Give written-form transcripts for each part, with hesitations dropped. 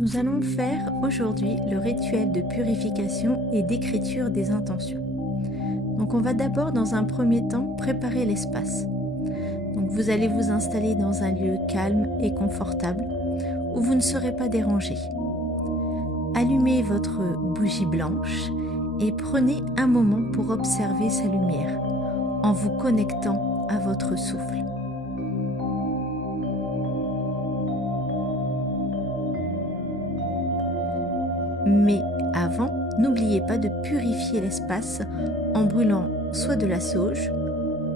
Nous allons faire aujourd'hui le rituel de purification et d'écriture des intentions. Donc on va d'abord dans un premier temps préparer l'espace. Donc vous allez vous installer dans un lieu calme et confortable où vous ne serez pas dérangé. Allumez votre bougie blanche et prenez un moment pour observer sa lumière en vous connectant à votre souffle. Mais avant, n'oubliez pas de purifier l'espace en brûlant soit de la sauge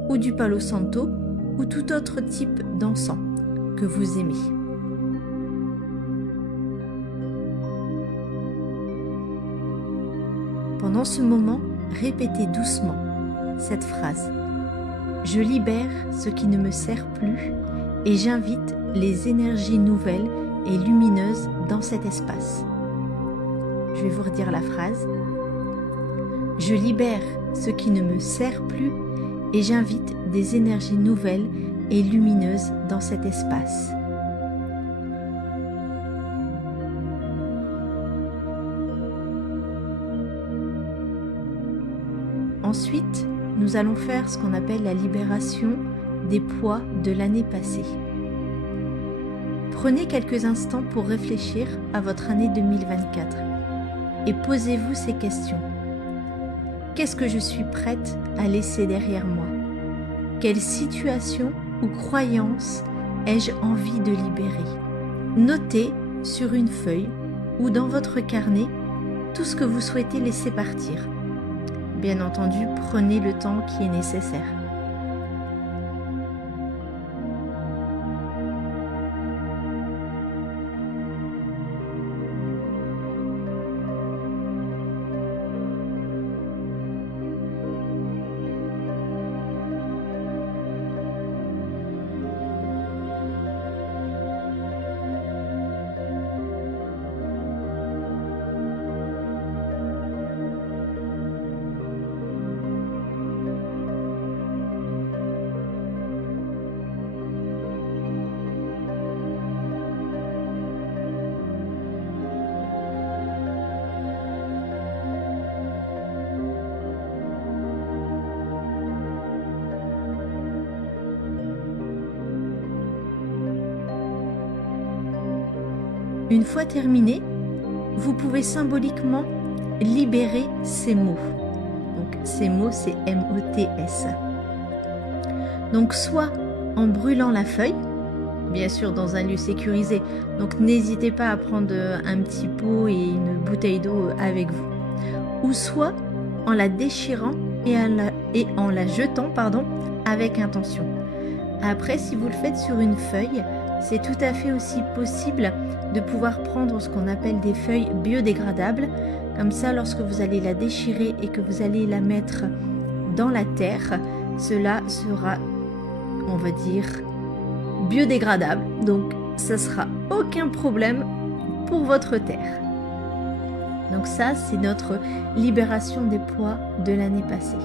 ou du palo santo ou tout autre type d'encens que vous aimez. Pendant ce moment, répétez doucement cette phrase. Je libère ce qui ne me sert plus et j'invite les énergies nouvelles et lumineuses dans cet espace. Je vais vous redire la phrase. Je libère ce qui ne me sert plus et j'invite des énergies nouvelles et lumineuses dans cet espace. Ensuite, nous allons faire ce qu'on appelle la libération des poids de l'année passée. Prenez quelques instants pour réfléchir à votre année 2024 et posez-vous ces questions. Qu'est-ce que je suis prête à laisser derrière moi? Quelle situation ou croyance ai-je envie de libérer? Notez sur une feuille ou dans votre carnet tout ce que vous souhaitez laisser partir. Bien entendu, prenez le temps qui est nécessaire. Une fois terminé, vous pouvez symboliquement libérer ces mots. Donc ces mots, c'est M-O-T-S. Donc soit en brûlant la feuille, bien sûr dans un lieu sécurisé, donc n'hésitez pas à prendre un petit pot et une bouteille d'eau avec vous, ou soit en la déchirant et en la jetant avec intention. Après, si vous le faites sur une feuille, c'est tout à fait aussi possible de pouvoir prendre ce qu'on appelle des feuilles biodégradables. Comme ça, lorsque vous allez la déchirer et que vous allez la mettre dans la terre, cela sera, on va dire, biodégradable. Donc, ça sera aucun problème pour votre terre. Donc ça, c'est notre libération des poids de l'année passée.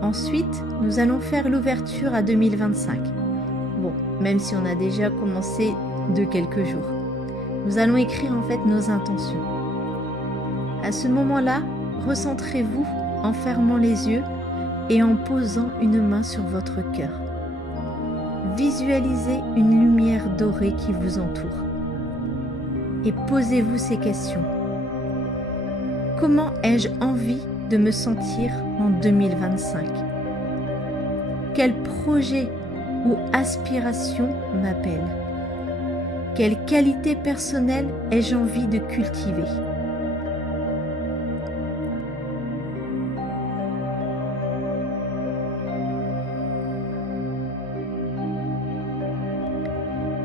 Ensuite, nous allons faire l'ouverture à 2025. Bon, même si on a déjà commencé de quelques jours. Nous allons écrire en fait nos intentions. À ce moment-là, recentrez-vous en fermant les yeux et en posant une main sur votre cœur. Visualisez une lumière dorée qui vous entoure. Et posez-vous ces questions. Comment ai-je envie de me sentir en 2025? Quel projet ou aspiration m'appelle? Quelle qualité personnelle ai-je envie de cultiver?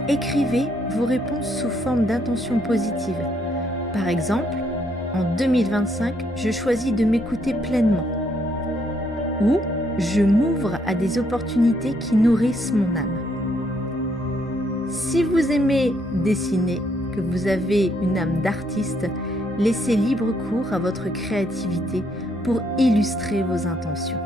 Écrivez vos réponses sous forme d'intentions positives. Par exemple, en 2025, je choisis de m'écouter pleinement. Ou je m'ouvre à des opportunités qui nourrissent mon âme. Si vous aimez dessiner, que vous avez une âme d'artiste, laissez libre cours à votre créativité pour illustrer vos intentions.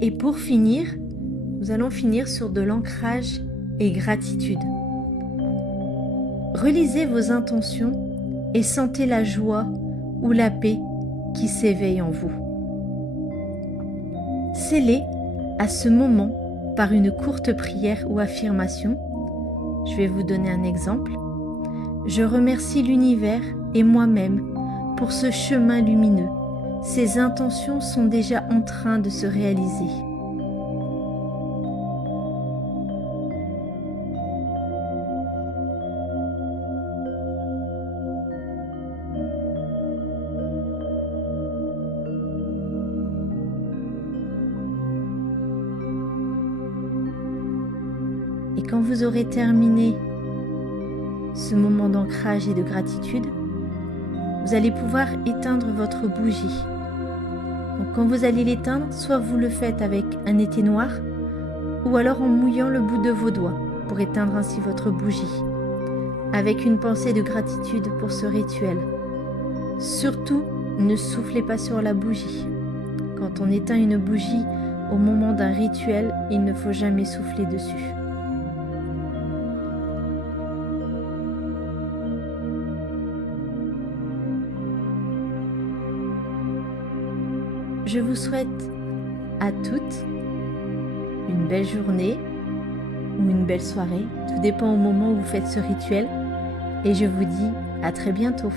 Et pour finir, nous allons finir sur de l'ancrage et gratitude. Relisez vos intentions et sentez la joie ou la paix qui s'éveille en vous. Scellez à ce moment par une courte prière ou affirmation. Je vais vous donner un exemple. Je remercie l'univers et moi-même pour ce chemin lumineux. Ces intentions sont déjà en train de se réaliser. Et quand vous aurez terminé ce moment d'ancrage et de gratitude, vous allez pouvoir éteindre votre bougie. Donc quand vous allez l'éteindre, soit vous le faites avec un éteignoir ou alors en mouillant le bout de vos doigts pour éteindre ainsi votre bougie, avec une pensée de gratitude pour ce rituel. Surtout, ne soufflez pas sur la bougie. Quand on éteint une bougie au moment d'un rituel, il ne faut jamais souffler dessus. Je vous souhaite à toutes une belle journée ou une belle soirée, tout dépend au moment où vous faites ce rituel, et je vous dis à très bientôt.